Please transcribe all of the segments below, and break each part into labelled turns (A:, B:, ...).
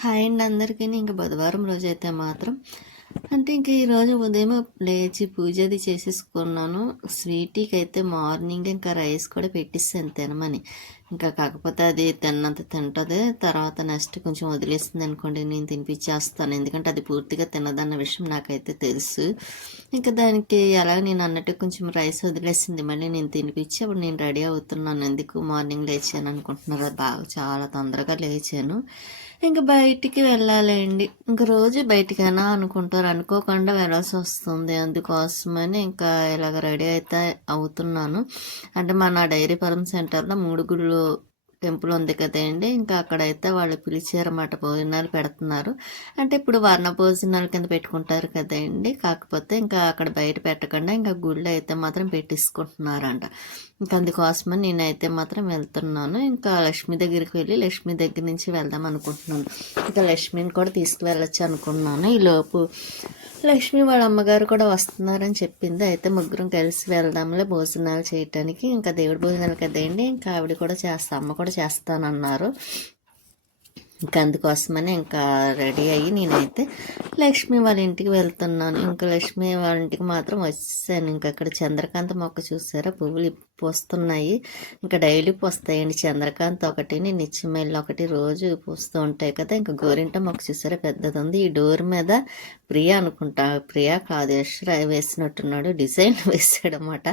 A: Hi అండి అందరికీ ఇంకా బుధవారం రోజు అయితే మాత్రం అంటే ఇంక ఈరోజు ఉదయం లేచి పూజ అది చేసేసుకున్నాను. స్వీటీకి అయితే మార్నింగ్ ఇంకా రైస్ కూడా పెట్టిస్తాను తినమని. ఇంకా కాకపోతే అది తిన్నంత తింటుంది. తర్వాత నెక్స్ట్ కొంచెం వదిలేస్తుంది అనుకోండి నేను తినిపించేస్తాను. ఎందుకంటే అది పూర్తిగా తినదన్న విషయం నాకైతే తెలుసు. ఇంకా దానికి ఎలా నేను అన్నట్టు కొంచెం రైస్ వదిలేసింది. మళ్ళీ నేను తినిపించి అప్పుడు నేను రెడీ అవుతున్నాను. ఎందుకు మార్నింగ్ లేచాను అనుకుంటున్నారు? అది బాగా చాలా తొందరగా లేచాను. ఇంకా బయటికి వెళ్ళాలండి. ఇంక రోజు బయటికైనా అనుకుంటారు. అనుకోకుండా వెళ్ళాల్సి వస్తుంది. అందుకోసమని ఇంకా ఇలాగ రెడీ అయితే అవుతున్నాను. అంటే మన డైరీ ఫార్మ్ సెంటర్లో మూడు గుళ్ళు の టెంపుల్ ఉంది కదండి. ఇంకా అక్కడైతే వాళ్ళు పిలిచారన్నమాట భోజనాలు పెడుతున్నారు. అంటే ఇప్పుడు వర్ణ భోజనాలు కింద పెట్టుకుంటారు కదండి. కాకపోతే ఇంకా అక్కడ బయట పెట్టకుండా ఇంకా గుళ్ళు అయితే మాత్రం పెట్టించుకుంటున్నారంట ఇంకా అందుకోసమని నేనైతే మాత్రం వెళ్తున్నాను. ఇంకా లక్ష్మి దగ్గరికి వెళ్ళి లక్ష్మి దగ్గర నుంచి వెళ్దాం అనుకుంటున్నాను. ఇంకా లక్ష్మిని కూడా తీసుకువెళ్ళచ్చు అనుకున్నాను. ఈలోపు లక్ష్మి వాళ్ళ అమ్మగారు కూడా వస్తున్నారని చెప్పింది. అయితే ముగ్గురం కలిసి వెళ్దాంలే భోజనాలు చేయటానికి. ఇంకా దేవుడి భోజనాలు కదండి. ఇంకా ఆవిడ కూడా చేస్తా అమ్మ కూడా చేస్తానన్నారు. ఇంకా అందుకోసమని ఇంకా రెడీ అయ్యి నేనైతే లక్ష్మి వాళ్ళ ఇంటికి వెళ్తున్నాను. ఇంకా లక్ష్మి వాళ్ళ ఇంటికి మాత్రం వచ్చేసాను. ఇంకా అక్కడ చంద్రకాంత మొక్క చూసారా? పువ్వులు పూస్తున్నాయి. ఇంకా డైలీ పూస్తాయండి. చంద్రకాంత్ ఒకటి నిత్యమెల్లి ఒకటి రోజు పూస్తూ ఉంటాయి కదా. ఇంకా గోరింట మాకు చూసారా పెద్దది ఉంది ఈ డోర్ మీద ప్రియా అనుకుంటా. ప్రియా కాదు వేసినట్టున్నాడు. డిజైన్ వేసాడు అన్నమాట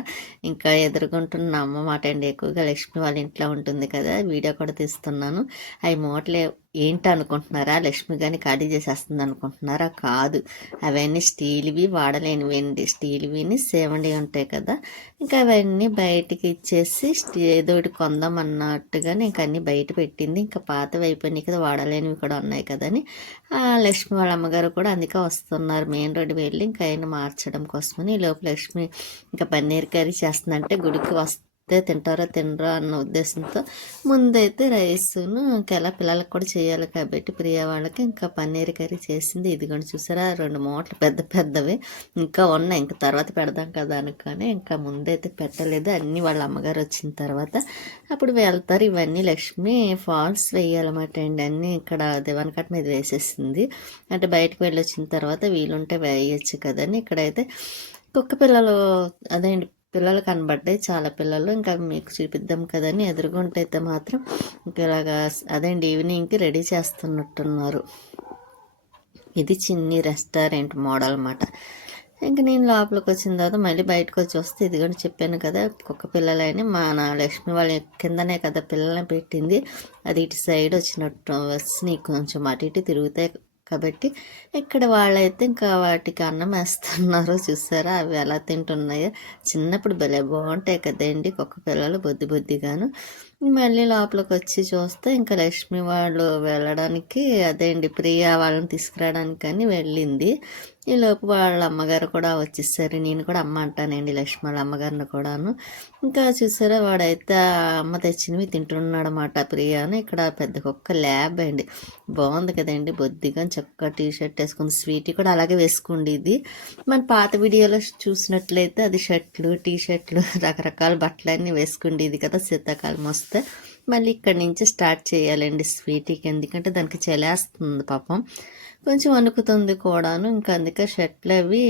A: ఇంకా ఎదుర్కొంటున్న అమ్మ మాట అండి. ఎక్కువగా లక్ష్మి వాళ్ళ ఇంట్లో ఉంటుంది కదా. వీడియో కూడా తీస్తున్నాను. అవి మూటలే ఏంటి అనుకుంటున్నారా? లక్ష్మి కానీ ఖాళీ చేసేస్తుంది అనుకుంటున్నారా? కాదు. అవన్నీ స్టీల్వి వాడలేనివి అండి స్టీల్విని సేవండి ఉంటాయి కదా. ఇంకా అవన్నీ బయట బయటికి ఇచ్చేసి ఏదో ఒకటి కొందాం అన్నట్టుగా నేను అన్ని బయట పెట్టింది. ఇంకా పాతవి అయిపోయినాయి కదా వాడలేనివి కూడా ఉన్నాయి కదని లక్ష్మి వాళ్ళ అమ్మగారు కూడా అందుకే వస్తున్నారు. మెయిన్ రోడ్డు వెళ్ళి ఇంకా ఆయన మార్చడం కోసమని లోపు లక్ష్మి ఇంకా పన్నీర్ కర్రీ చేస్తుందంటే గుడికి వస్తే అయితే తింటారా తినరా అన్న ఉద్దేశంతో ముందైతే రైస్ను ఇంకెలా పిల్లలకు కూడా చేయాలి కాబట్టి ప్రియా వాళ్ళకి ఇంకా పన్నీర్ కర్రీ చేసింది. ఇదిగోండి చూసారా రెండు మూటలు పెద్ద పెద్దవి. ఇంకా ఉన్నాయి. ఇంకా తర్వాత పెడదాం కదా అనుకొని ఇంకా ముందైతే పెట్టలేదు. అన్నీ వాళ్ళ అమ్మగారు వచ్చిన తర్వాత అప్పుడు వెళ్తారు. ఇవన్నీ లక్ష్మి ఫాల్స్ వేయాలన్నమాట అండి. అన్నీ ఇక్కడ దివానకట్ మీద వేసేసింది. అంటే బయటకు వెళ్ళి వచ్చిన తర్వాత వీలుంటే వేయచ్చు కదని ఇక్కడైతే కుక్క పిల్లలు అదేంటి పిల్లలు కనబడ్డాయి. చాలా పిల్లలు ఇంకా మీకు చూపిద్దాం కదని ఎదురుగుంటే అయితే మాత్రం ఇంకా ఇలాగా అదేండి ఈవినింగ్కి రెడీ చేస్తున్నట్టున్నారు. ఇది చిన్ని రెస్టారెంట్ మోడల్ అనమాట ఇంకా నేను లోపలికి వచ్చిన తర్వాత మళ్ళీ బయటకు వచ్చి వస్తే ఇది కూడా చెప్పాను కదా కుక్క పిల్లలని మా నా లక్ష్మి వాళ్ళ కిందనే కదా పిల్లల్ని పెట్టింది. అది ఇటు సైడ్ వచ్చినట్టు వచ్చి కొంచెం అటు ఇటు తిరుగుతాయి. కాబట్టి ఇక్కడ వాళ్ళైతే ఇంకా వాటికి అన్నం వేస్తున్నారు. చూసారా? అవి ఎలా తింటున్నాయో. చిన్నప్పుడు భలే బాగుంటాయి కదండి కుక్క పిల్లలు బొద్ది బొద్దిగాను మళ్ళీ లోపలికి వచ్చి చూస్తే ఇంకా లక్ష్మి వాళ్ళు వెళ్ళడానికి అదే అండి ప్రియా వాళ్ళని తీసుకురావడానికి కానీ వెళ్ళింది. ఈ లోపు వాళ్ళ అమ్మగారు కూడా వచ్చేసారు. నేను కూడా అమ్మ అంటానండి లక్ష్మి వాళ్ళ అమ్మగారిని కూడాను. ఇంకా చూసారా వాడైతే అమ్మ తెచ్చినవి తింటున్నాడు అనమాట ప్రియాను. ఇక్కడ పెద్ద కుక్క ల్యాబ్ అండి. బాగుంది కదండి బొద్దిగా చక్కగా టీ షర్ట్ వేసుకుంది. స్వీట్ కూడా అలాగే వేసుకోండి ఇది. మన పాత వీడియోలో చూసినట్లయితే అది షర్ట్లు టీ షర్ట్లు రకరకాల బట్టలన్నీ వేసుకుండేది కదా శీతాకాలం వస్తే. మళ్ళీ ఇక్కడి నుంచి స్టార్ట్ చేయాలండి స్వీటీకి ఎందుకంటే దానికి చెలేస్తుంది పాపం. కొంచెం వణుకుతుంది కూడాను. ఇంకా అందుకే షర్ట్లు అవి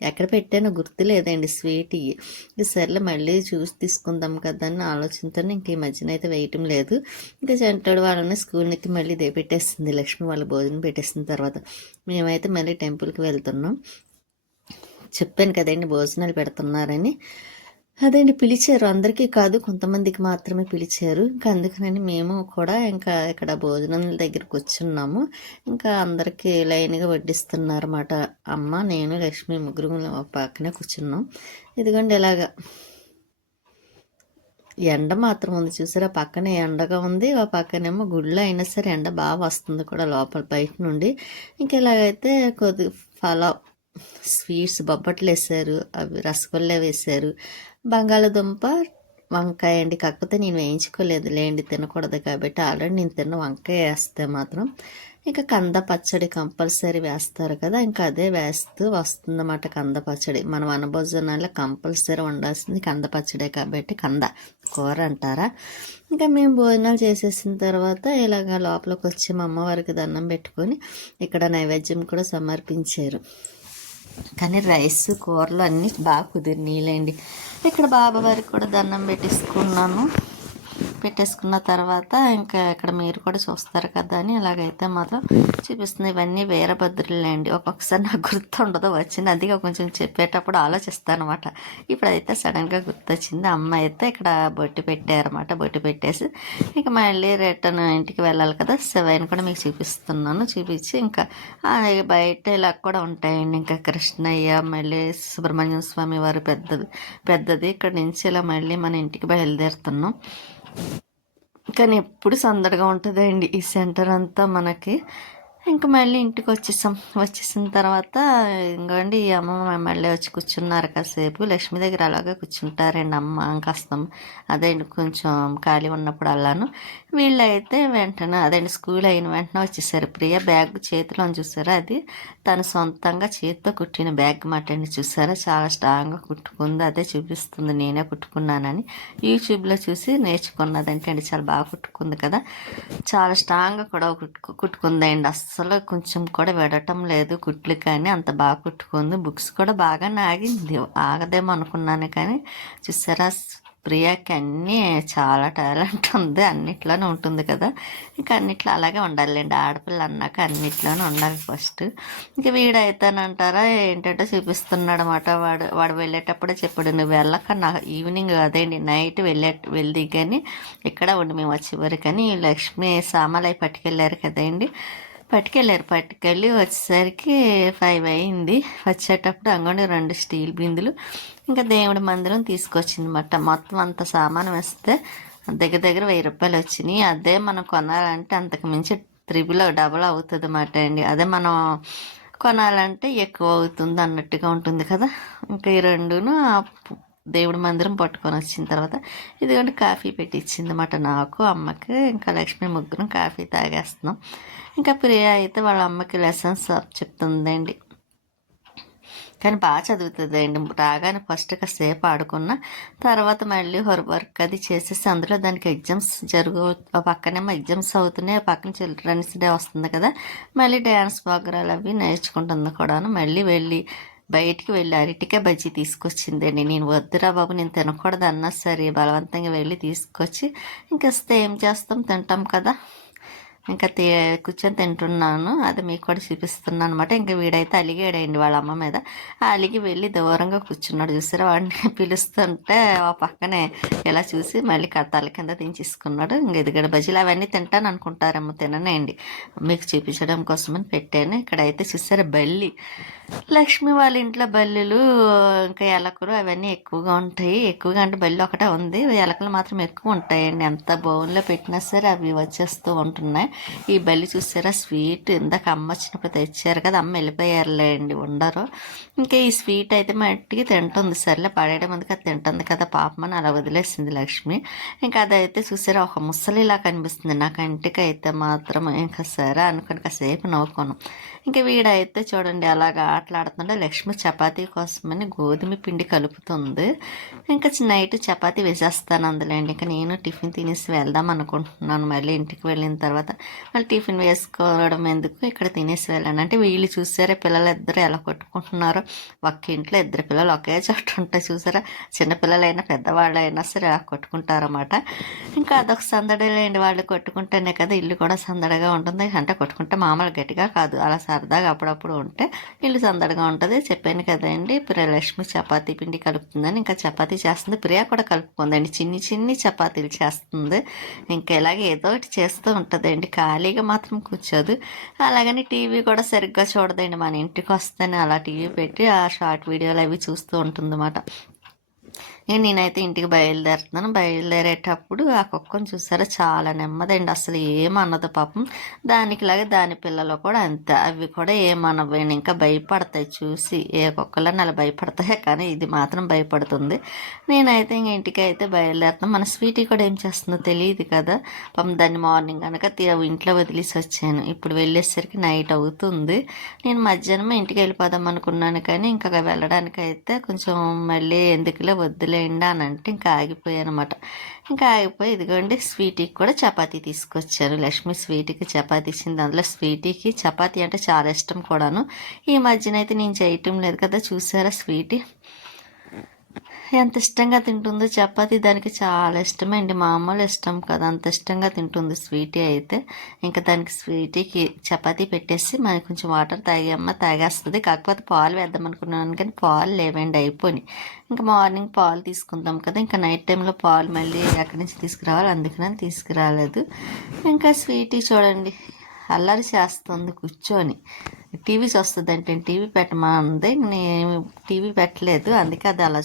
A: ఎక్కడ పెట్టానో గుర్తు లేదండి స్వీట్ సర్లే మళ్ళీ చూసి తీసుకుందాం కదా అని ఆలోచనతో ఇంక ఈ మధ్యన అయితే వేయటం లేదు. ఇంకా చెంటాడు వాళ్ళని స్కూల్కి మళ్ళీ ఇదే పెట్టేస్తుంది. లక్ష్మి వాళ్ళ భోజనం పెట్టేసిన తర్వాత మేమైతే మళ్ళీ టెంపుల్కి వెళ్తున్నాం. చెప్పాను కదండి భోజనాలు పెడుతున్నారని. అదేంటి పిలిచారు. అందరికీ కాదు కొంతమందికి మాత్రమే పిలిచారు. ఇంకా అందుకని మేము కూడా ఇంకా ఇక్కడ భోజనం దగ్గర వచ్చున్నాము. ఇంకా అందరికీ లైన్గా వడ్డిస్తున్నారన్నమాట. అమ్మ నేను లక్ష్మి ముగ్గురు పక్కనే కూర్చున్నాం. ఇదిగోండి ఇలాగా. ఎండ మాత్రం ఉంది. చూసారా? పక్కనే ఎండగా ఉంది. ఆ పక్కనేమో గుళ్ళు అయినా సరే ఎండ బాగా వస్తుంది కూడా లోపల బయట నుండి. ఇంకా ఇలాగైతే కొద్ది ఫలా స్వీట్స్ బొబ్బట్లు వేసారు అవి రసగుల్లా వేశారు. బంగాళదుంప వంకాయ అండి. కాకపోతే నేను వేయించుకోలేదు. లేండి తినకూడదు కాబట్టి ఆల్రెడీ నేను తిన్న వంకాయ వేస్తే మాత్రం ఇంకా కంద పచ్చడి కంపల్సరీ వేస్తారు కదా. ఇంకా అదే వేస్తూ వస్తుందన్నమాట కంద పచ్చడి. మనం అనభోజనాల్లో కంపల్సరీ ఉండాల్సింది కంద పచ్చడే కాబట్టి కంద. కూర అంటారా? ఇంకా మేము భోజనాలు చేసేసిన తర్వాత ఇలాగ లోపలికి వచ్చి మా అమ్మవారికి దండం పెట్టుకొని ఇక్కడ నైవేద్యం కూడా సమర్పించారు. కానీ రైస్ కూరలు అన్నీ బాగా కుదిరినాయిలేండి. ఇక్కడ బాబావారికి కూడా దండం పెట్టేసుకున్నాను. పెట్టేసుకున్న తర్వాత ఇంకా ఇక్కడ మీరు కూడా చూస్తారు కదా అని ఇలాగైతే మాత్రం చూపిస్తుంది. ఇవన్నీ వీరభద్రులేండి. ఒక్కొక్కసారి నాకు గుర్తుండదు వచ్చింది. అదిగా కొంచెం చెప్పేటప్పుడు ఆలోచిస్తాను అనమాట ఇప్పుడైతే సడన్గా గుర్తొచ్చింది. అమ్మ అయితే ఇక్కడ బొట్టి పెట్టారన్నమాట. బొట్టి పెట్టేసి ఇంకా మళ్ళీ రిటర్న్ ఇంటికి వెళ్ళాలి కదా. సెవెన్ కూడా మీకు చూపిస్తున్నాను. చూపించి ఇంకా బయట ఇలా కూడా ఉంటాయండి. ఇంకా కృష్ణయ్య మళ్ళీ సుబ్రహ్మణ్యం స్వామి వారు పెద్దది పెద్దది. ఇక్కడ నుంచి ఇలా మళ్ళీ మన ఇంటికి బయలుదేరుతున్నాం. కానీ ఎప్పుడు సందడిగా ఉంటుందండి ఈ సెంటర్ అంతా మనకి. ఇంకా మళ్ళీ ఇంటికి వచ్చేసాం వచ్చేసిన తర్వాత ఇంకోండి ఈ అమ్మమ్మ మళ్ళీ వచ్చి కూర్చున్నారు కాసేపు. లక్ష్మి దగ్గర అలాగే కూర్చుంటారండి అమ్మ కష్టం అదేండి కొంచెం ఖాళీ ఉన్నప్పుడు అల్లాను వీళ్ళైతే వెంటనే అదేంటి స్కూల్ అయిన వెంటనే వచ్చేసారు. ప్రియ బ్యాగ్ చేతిలో చూసారా అది? తను సొంతంగా చేతితో కుట్టిన బ్యాగ్ మాట చూసారా? చాలా స్ట్రాంగ్గా కుట్టుకుంది. అదే చూపిస్తుంది. నేనే కుట్టుకున్నానని. యూట్యూబ్లో చూసి నేర్చుకున్నదంటే అండి చాలా బాగా కుట్టుకుంది కదా. చాలా స్ట్రాంగ్గా కూడా కుట్టుకు కుట్టుకుందండి అస్సలు కొంచెం కూడా విడటం లేదు. కుట్లు కానీ అంత బాగా కుట్టుకుంది. బుక్స్ కూడా బాగా నాగింది. ఆగదేమో అనుకున్నాను కానీ చూసారా ప్రియాకి అన్నీ చాలా టాలెంట్ ఉంది. అన్నిట్లోనే ఉంటుంది కదా. ఇంకా అన్నిట్లో అలాగే ఉండాలండి ఆడపిల్ల అన్నాక అన్నిట్లోనే ఉండాలి ఫస్ట్. ఇంకా వీడైతానంటారా ఏంటంటే చూపిస్తున్నాడు అనమాట వాడు వాడు వెళ్ళేటప్పుడే చెప్పాడు నువ్వు వెళ్ళక నా ఈవినింగ్ అదేంటి నైట్ వెళ్ళే వెళ్ళి కానీ ఇక్కడ ఉండి మేము వచ్చేవారు కానీ లక్ష్మి సామాలై పట్టుకెళ్ళారు కదండి. పట్టుకెళ్ళారు. పట్టుకెళ్ళి వచ్చేసరికి ఫైవ్ అయింది. వచ్చేటప్పుడు అంగండి రెండు స్టీల్ బిందులు. ఇంకా దేవుడి మందిరం తీసుకొచ్చిందన్నమాట. మొత్తం అంత సామాను వేస్తే దగ్గర దగ్గర వెయ్యి రూపాయలు వచ్చినాయి. అదే మనం కొనాలంటే అంతకు మించి త్రిబుల్ డబుల్ అవుతుంది అన్నమాట అండి. అదే మనం కొనాలంటే ఎక్కువ అవుతుంది అన్నట్టుగా ఉంటుంది కదా. ఇంకా ఈ రెండును దేవుడి మందిరం పట్టుకొని వచ్చిన తర్వాత ఇదిగోండి కాఫీ పెట్టించింది అన్నమాట నాకు అమ్మకి ఇంకా లక్ష్మి ముగ్గురం కాఫీ తాగేస్తున్నాం. ఇంకా ప్రియ అయితే వాళ్ళ అమ్మకి లెసన్స్ చెప్తుందండి. కానీ బాగా చదువుతుంది అండి రాగానే ఫస్ట్ కాసేపు ఆడుకున్న తర్వాత మళ్ళీ హోర్ వర్క్ అది చేసేసి అందులో దానికి ఎగ్జామ్స్ జరుగు ఆ పక్కనేమో ఎగ్జామ్స్ అవుతున్నాయి ఆ పక్కన చిల్డ్రన్స్ డే వస్తుంది కదా మళ్ళీ డ్యాన్స్ ప్రోగ్రాలు అవి నేర్చుకుంటుంది కూడాను. మళ్ళీ వెళ్ళి బయటికి వెళ్ళి అరటికాయ బజ్జీ తీసుకొచ్చిందండి. నేను వద్దురా బాబు నేను తినకూడదు అన్నా సరే. బలవంతంగా వెళ్ళి తీసుకొచ్చి ఇంకా వస్తే ఏం చేస్తాం తింటాం కదా. ఇంకా తే కూర్చొని తింటున్నాను. అది మీకు కూడా చూపిస్తున్నాను అనమాట ఇంకా వీడైతే అలిగాడండి వాళ్ళ అమ్మ మీద. అలిగి వెళ్ళి దూరంగా కూర్చున్నాడు. చూసారా? వాడిని పిలుస్తుంటే ఆ పక్కనే ఇలా చూసి మళ్ళీ కట్టాల కింద దించేసుకున్నాడు. ఇంక ఎదిగడ బజ్జీలు అవన్నీ తింటాను అనుకుంటారేమో తిననేయండి మీకు చూపించడం కోసమని పెట్టాను. ఇక్కడైతే చూసారా? బల్లి. లక్ష్మి వాళ్ళ ఇంట్లో బల్లులు ఇంకా ఎలకలు అవన్నీ ఎక్కువగా ఉంటాయి. ఎక్కువగా అంటే బల్లి ఒకటే ఉంది. ఎలకలు మాత్రం ఎక్కువ ఉంటాయండి. ఎంత బౌన్లో పెట్టినా సరే అవి వచ్చేస్తూ ఉంటున్నాయి. ఈ బల్లి చూసారా? స్వీట్ ఇందాక అమ్మ వచ్చినప్పుడు తెచ్చారు కదా అమ్మ వెళ్ళిపోయారులే అండి ఉండరు. ఇంకా ఈ స్వీట్ అయితే మా ఇంటికి తింటుంది. సర్లే పడేయడం అందుకు అది తింటుంది కదా పాపమని అలా వదిలేసింది లక్ష్మి. ఇంకా అదైతే చూసారా ఒక ముసలి ఇలా కనిపిస్తుంది. నాకు ఇంటికి అయితే మాత్రం ఇంకా సరే అనుకుని కాసేపు నవ్వుకోను. ఇంకా వీడైతే చూడండి అలాగా ఆటలాడుతుంటే లక్ష్మి చపాతీ కోసమని గోధుమ పిండి కలుపుతుంది. ఇంకా నైట్ చపాతీ వేసేస్తాను అందులోండి. ఇంకా నేను టిఫిన్ తినేసి వెళ్దాం అనుకుంటున్నాను. మళ్ళీ ఇంటికి వెళ్ళిన తర్వాత మళ్ళీ టిఫిన్ వేసుకోవడం ఎందుకు? ఇక్కడ తినేసి వెళ్ళాను అంటే వీళ్ళు చూసారా పిల్లలు ఇద్దరు ఎలా కొట్టుకుంటున్నారో? ఒక్క ఇంట్లో ఇద్దరు పిల్లలు ఒకే చోట ఉంటాయి చూసారా? చిన్నపిల్లలైనా పెద్దవాళ్ళైనా సరే అలా కొట్టుకుంటారన్నమాట. ఇంకా అదొక సందడిలేండి వాళ్ళు కొట్టుకుంటేనే కదా ఇల్లు కూడా సందడిగా ఉంటుంది. అంటే కొట్టుకుంటే మామూలు గట్టిగా కాదు. అలా సరదాగా అప్పుడప్పుడు ఉంటే ఇల్లు సందడిగా ఉంటుంది. చెప్పాను కదండి ప్రియలక్ష్మి చపాతీ పిండి కలుపుతుందని. ఇంకా చపాతీ చేస్తుంది. ప్రియ కూడా కలుపుకుందండి. చిన్ని చిన్ని చపాతీలు చేస్తుంది. ఇంకా ఇలాగే ఏదో ఒకటి చేస్తూ ఉంటుందండి. ఖాళీగా మాత్రం కూర్చోదు. అలాగని టీవీ కూడా సరిగ్గా చూడదండి. మన ఇంటికి వస్తేనే అలా టీవీ పెట్టి ఆ షార్ట్ వీడియోలు అవి చూస్తూ ఉంటుంది ఇక నేనైతే ఇంటికి బయలుదేరుతున్నాను. బయలుదేరేటప్పుడు ఆ కుక్కను చూసారా? చాలా నెమ్మదండి. అసలు ఏమన్నదు పాపం. దానికిలాగే దాని పిల్లలు కూడా అంతే. అవి కూడా ఏమనవేయండి ఇంకా భయపడతాయి చూసి. ఏ కుక్కలో అలా భయపడతాయి కానీ ఇది మాత్రం భయపడుతుంది. నేనైతే ఇంక ఇంటికి అయితే బయలుదేరుతాను మన స్వీటీ కూడా ఏం చేస్తుందో తెలియదు కదా. పాపం దాన్ని మార్నింగ్ కనుక ఇంట్లో వదిలేసి వచ్చాను. ఇప్పుడు వెళ్ళేసరికి నైట్ అవుతుంది. నేను మధ్యాహ్నం ఇంటికి వెళ్ళిపోదాం అనుకున్నాను కానీ ఇంకా వెళ్ళడానికి అయితే కొంచెం మళ్ళీ ఎందుకులే వద్దులే వద్దులేండి అని అంటే ఇంకా ఆగిపోయాను అనమాట ఇంకా ఆగిపోయి ఇదిగోండి స్వీటీకి కూడా చపాతీ తీసుకొచ్చాను లక్ష్మి స్వీటీకి చపాతీ ఇచ్చింది. అందులో స్వీటీకి చపాతీ అంటే చాలా ఇష్టం కూడాను. ఈ మధ్యన అయితే నేను చేయటం లేదు కదా చూసారా స్వీటీ? ఎంత ఇష్టంగా తింటుందో. చపాతి దానికి చాలా ఇష్టమండి. మామూలు ఇష్టం కదా. అంత ఇష్టంగా తింటుంది. స్వీటీ అయితే ఇంకా దానికి స్వీటీకి చపాతీ పెట్టేసి మనకి కొంచెం వాటర్ తాగేమ్మ తాగేస్తుంది. కాకపోతే పాలు వేద్దాం అనుకున్నాను కానీ పాలు లేవండి. అయిపోయి ఇంకా మార్నింగ్ పాలు తీసుకుందాం కదా. ఇంకా నైట్ టైంలో పాలు మళ్ళీ ఎక్కడి నుంచి తీసుకురావాలి అందుకని తీసుకురాలేదు. ఇంకా స్వీటీ చూడండి. అల్లరి చేస్తుంది కూర్చొని. టీవీ చూస్తుంది అంటే టీవీ పెట్టమా అంది. నేను టీవీ పెట్టలేదు. అందుకే అది అలా